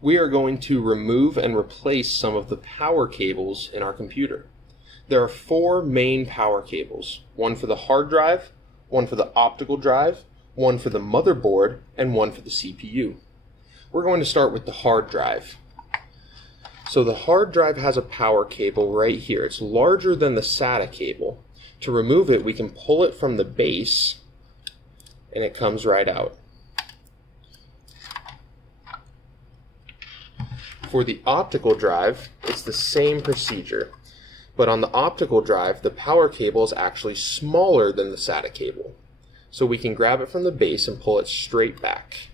we are going to remove and replace some of the power cables in our computer. There are 4 main power cables, one for the hard drive, one for the optical drive, one for the motherboard, and one for the CPU. We're going to start with the hard drive. So the hard drive has a power cable right here. It's larger than the SATA cable. To remove it, we can pull it from the base, and it comes right out. For the optical drive, it's the same procedure. But on the optical drive, the power cable is actually smaller than the SATA cable. So we can grab it from the base and pull it straight back.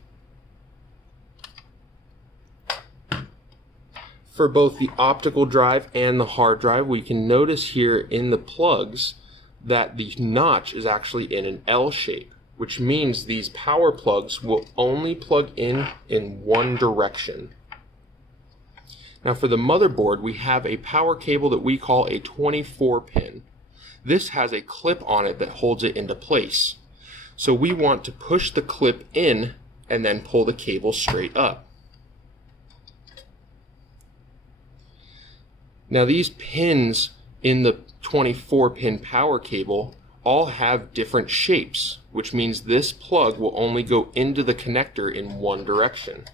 For both the optical drive and the hard drive, we can notice here in the plugs that the notch is actually in an L shape, which means these power plugs will only plug in one direction. Now for the motherboard, we have a power cable that we call a 24-pin. This has a clip on it that holds it into place. So we want to push the clip in and then pull the cable straight up. Now these pins in the 24-pin power cable all have different shapes, which means this plug will only go into the connector in one direction.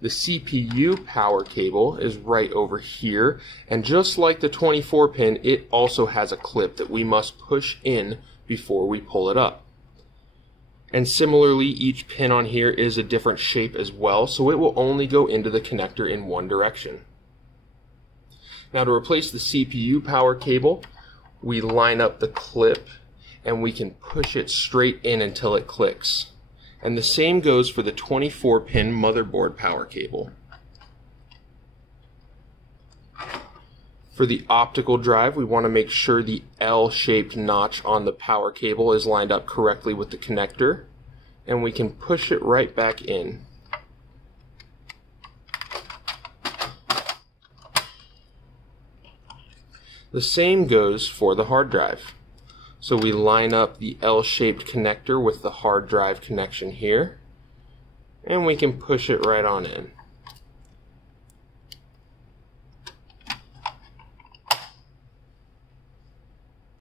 The CPU power cable is right over here, and just like the 24-pin, it also has a clip that we must push in before we pull it up. And similarly, each pin on here is a different shape as well, so it will only go into the connector in one direction. Now to replace the CPU power cable, we line up the clip and we can push it straight in until it clicks. And the same goes for the 24-pin motherboard power cable. For the optical drive, we want to make sure the L-shaped notch on the power cable is lined up correctly with the connector, and we can push it right back in. The same goes for the hard drive. So we line up the L-shaped connector with the hard drive connection here, and we can push it right on in.